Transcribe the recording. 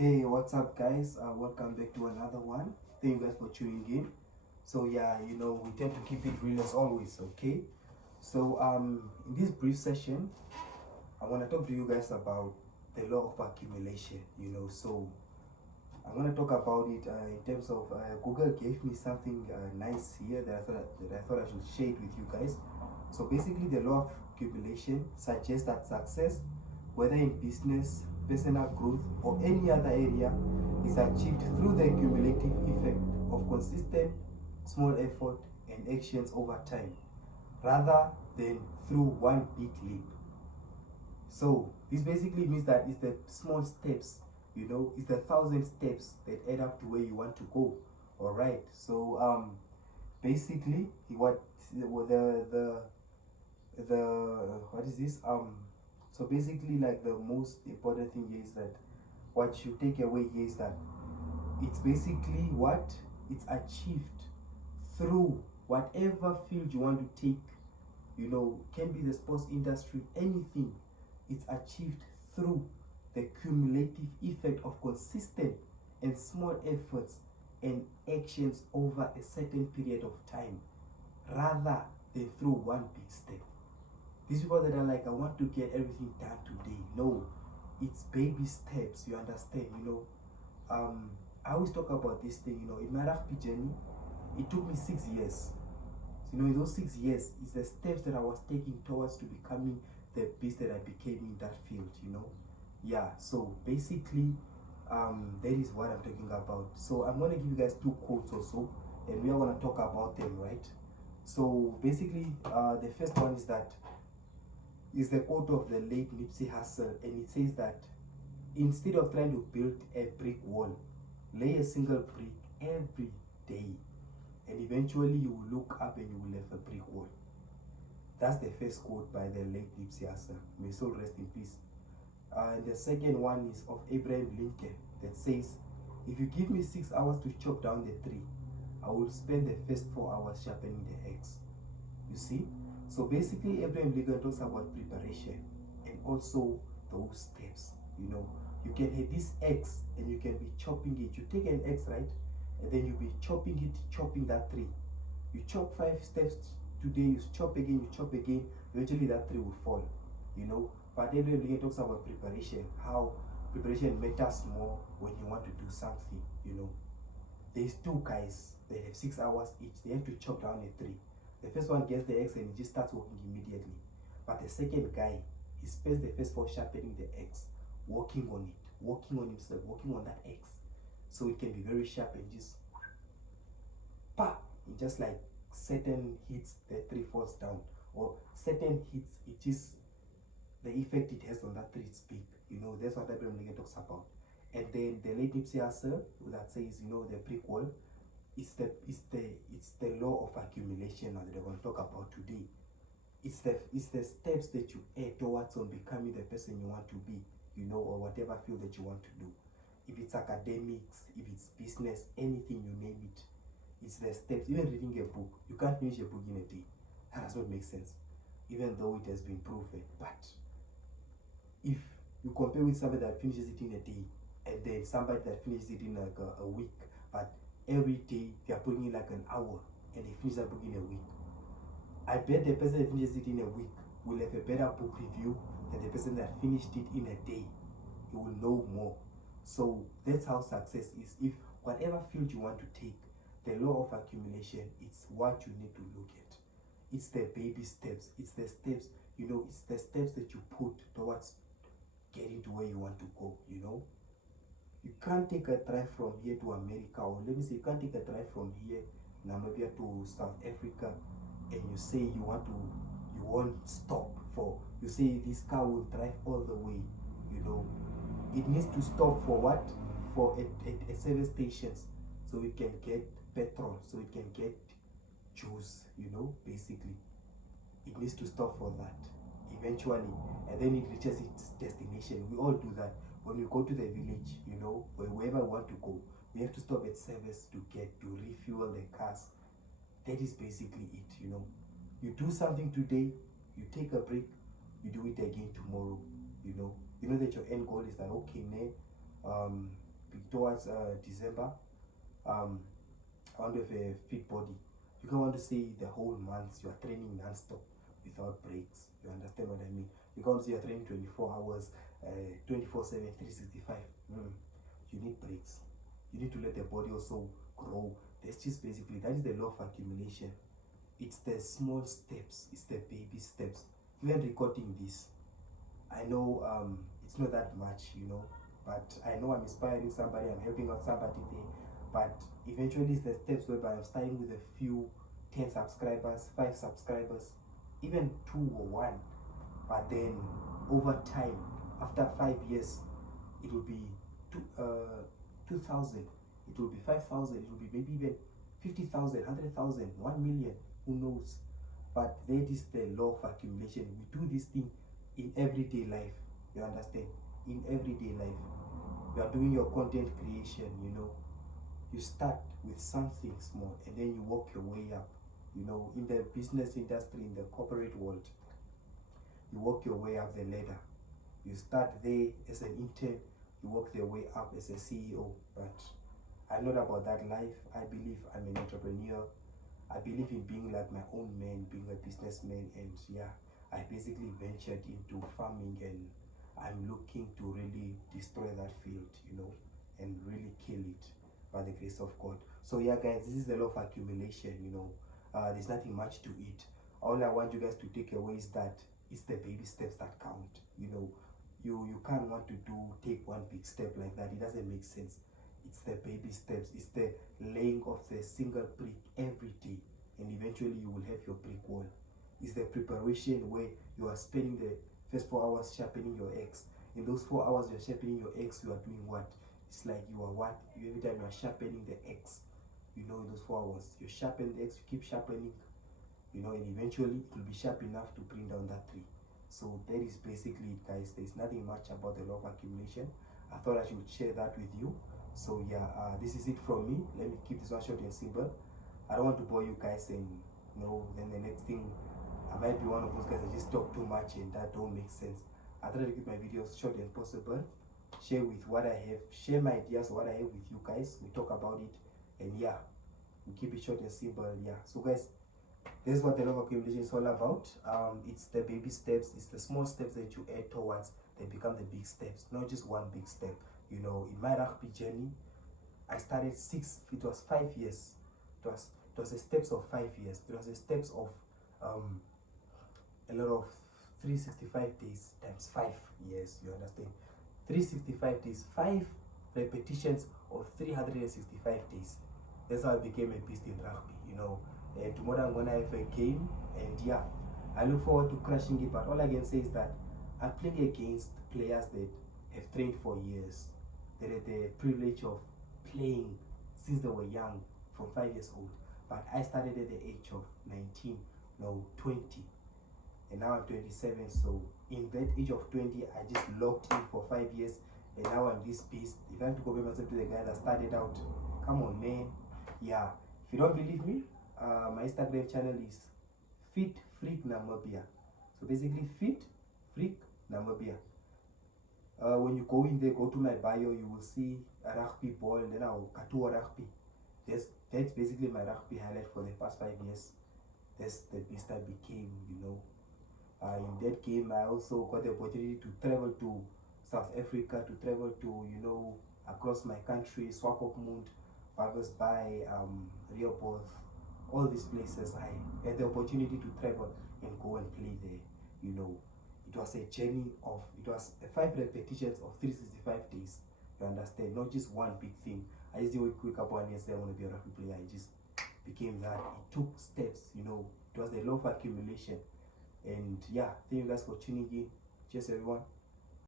Okay, what's up, guys? Welcome back to another one. Thank you guys for tuning in. So yeah, we tend to keep it real as always. Okay, so in this brief session, I want to talk to you guys about the law of accumulation. So I'm going to talk about it in terms of Google gave me something nice here that I thought I should share it with you guys. So basically, the law of accumulation suggests that success, whether in business, personal growth, or any other area, is achieved through the cumulative effect of consistent small effort and actions over time, rather than through one big leap. So this basically means that it's the small steps, it's the 1,000 steps that add up to where you want to go. All right. So basically, the what is this? So basically, like, the most important thing here is that what you take away here is that it's basically what it's achieved through whatever field you want to take. Can be the sports industry, anything. It's achieved through the cumulative effect of consistent and small efforts and actions over a certain period of time, rather than through one big step. These people that are like, I want to get everything done today. No, it's baby steps. You understand? I always talk about this thing. In my RFP journey, it took me 6 years. So, in those 6 years, it's the steps that I was taking towards to becoming the best that I became in that field. Yeah. So basically, that is what I'm talking about. So I'm gonna give you guys 2 quotes or so, and we are gonna talk about them, right? So basically, the first one is the quote of the late Nipsey Hussle, and it says that instead of trying to build a brick wall, lay a single brick every day, and eventually you will look up and you will have a brick wall. That's the first quote by the late Nipsey Hussle. May soul rest in peace. And the second one is of Abraham Lincoln, that says, if you give me 6 hours to chop down the tree, I will spend the first 4 hours sharpening the axe. You see? So basically, Abraham Lincoln talks about preparation and also those steps. You can have this axe and you can be chopping it. You take an axe, right? And then you be chopping that tree. You chop 5 steps today, you chop again, eventually that tree will fall. But Abraham Lincoln talks about preparation, how preparation matters more when you want to do something. There's 2 guys that have 6 hours each. They have to chop down a tree. The first one gets the axe and he just starts working immediately. But the second guy, he spends the first 4 sharpening the axe, working on himself, working on that axe, so it can be very sharp, and just it just like certain hits, the tree falls down, or certain hits, it is the effect it has on that tree is big. That's what Abraham Lincoln talks about. And then the late Nipsey Hussle, that says, the brick wall, it's the law of accumulation that they're going to talk about today. It's the steps that you add towards on becoming the person you want to be, or whatever field that you want to do. If it's academics, if it's business, anything, you name it, it's the steps. Even reading a book, you can't finish a book in a day. That does not make sense, even though it has been proven. But if you compare with somebody that finishes it in a day, and then somebody that finishes it in like a week, but every day they are putting in like an hour and they finish that book in a week, I bet the person that finishes it in a week will have a better book review than the person that finished it in a day. He will know more. So that's how success is. If whatever field you want to take, the law of accumulation, it's what you need to look at. It's the baby steps. It's the steps, it's the steps that you put towards getting to where you want to go. You can't take a drive from here to America, or let me say, you can't take a drive from here, Namibia, to South Africa, and you say you won't stop you say this car will drive all the way. It needs to stop for what? For at service stations, so it can get petrol, so it can get juice. Basically, it needs to stop for that eventually, and then it reaches its destination. We all do that when we go to the village, wherever we want to go. We have to stop at service to refuel the cars. That is basically it. You do something today, you take a break, you do it again tomorrow. You know that your end goal is that, okay, towards December, I want to have a fit body. You can't want to say the whole month you are training non-stop without breaks. You understand what I mean? You can't say you're training 24 hours, 24/7, 365. You need breaks. You need to let the body also grow. That's just basically, that is the law of accumulation. It's the small steps, it's the baby steps. Even recording this, I know it's not that much, but I know I'm inspiring somebody, I'm helping out somebody there. But eventually it's the steps whereby I'm starting with a few 10 subscribers, 5 subscribers, even 2 or 1. But then over time, after 5 years, it will be 2,000, it will be 5,000, it will be maybe even 50,000, 100,000, 1 million, who knows. But that is the law of accumulation. We do this thing in everyday life, you understand? In everyday life, you are doing your content creation, you start with something small and then you work your way up. In the business industry, in the corporate world, you work your way up the ladder. You start there as an intern, you work your way up as a CEO. But I'm not about that life. I believe I'm an entrepreneur. I believe in being like my own man, being a businessman, and yeah, I basically ventured into farming, and I'm looking to really destroy that field, and really kill it by the grace of God. So yeah, guys, this is the law of accumulation. There's nothing much to it. All I want you guys to take away is that it's the baby steps that count. You can't want to take one big step like that. It doesn't make sense. It's the baby steps. It's the laying of the single brick every day, and eventually you will have your brick wall. It's the preparation where you are spending the first 4 hours sharpening your axe. In those 4 hours you're sharpening your axe, you are doing what? It's like you are what? Every time you are sharpening the axe, in those 4 hours, you sharpen the axe, you keep sharpening, and eventually it will be sharp enough to bring down that tree. So that is basically it, guys. There's nothing much about the law of accumulation. I thought I should share that with you. So yeah, this is it from me. Let me keep this one short and simple. I don't want to bore you guys, and then the next thing, I might be one of those guys that just talk too much and that don't make sense. I try to keep my videos short and possible. Share with what I have, share my ideas, what I have with you guys. We talk about it, and yeah, we keep it short and simple. Yeah, so guys, this is what the law of accumulation is all about. It's the baby steps, it's the small steps that you add towards, they become the big steps, not just one big step. In my rugby journey, I started it was 5 years. It was the steps of 5 years. It was the steps of a lot of 365 days times 5 years, you understand? 365 days, 5 repetitions of 365 days. That's how I became a beast in rugby, And tomorrow I'm gonna have a game, and yeah, I look forward to crushing it. But all I can say is that I'm playing against players that have trained for years. They had the privilege of playing since they were young, from 5 years old. But I started at the age of 19, 20, and now I'm 27. So in that age of 20, I just locked in for 5 years, and now I'm this beast. If I have to compare myself to the guy that started out, come on, man. Yeah, if you don't believe me, my Instagram channel is Fit Freak Namibia. So basically, Fit Freak Namibia. When you go in there, go to my bio, you will see a rugby ball, then I'll katuuo rugby. That's basically my rugby highlight for the past 5 years. That's the beast I became, in that game, I also got the opportunity to travel to South Africa, to travel to, across my country, Swakopmund, Bay, Rehoboth, all these places. I had the opportunity to travel and go and play there, It was a journey it was 5 repetitions of 365 days, you understand? Not just one big thing. I just didn't wake up one day and say I want to be a rugby player. I just became that. It took steps, It was the law of accumulation. And yeah, thank you guys for tuning in. Cheers, everyone.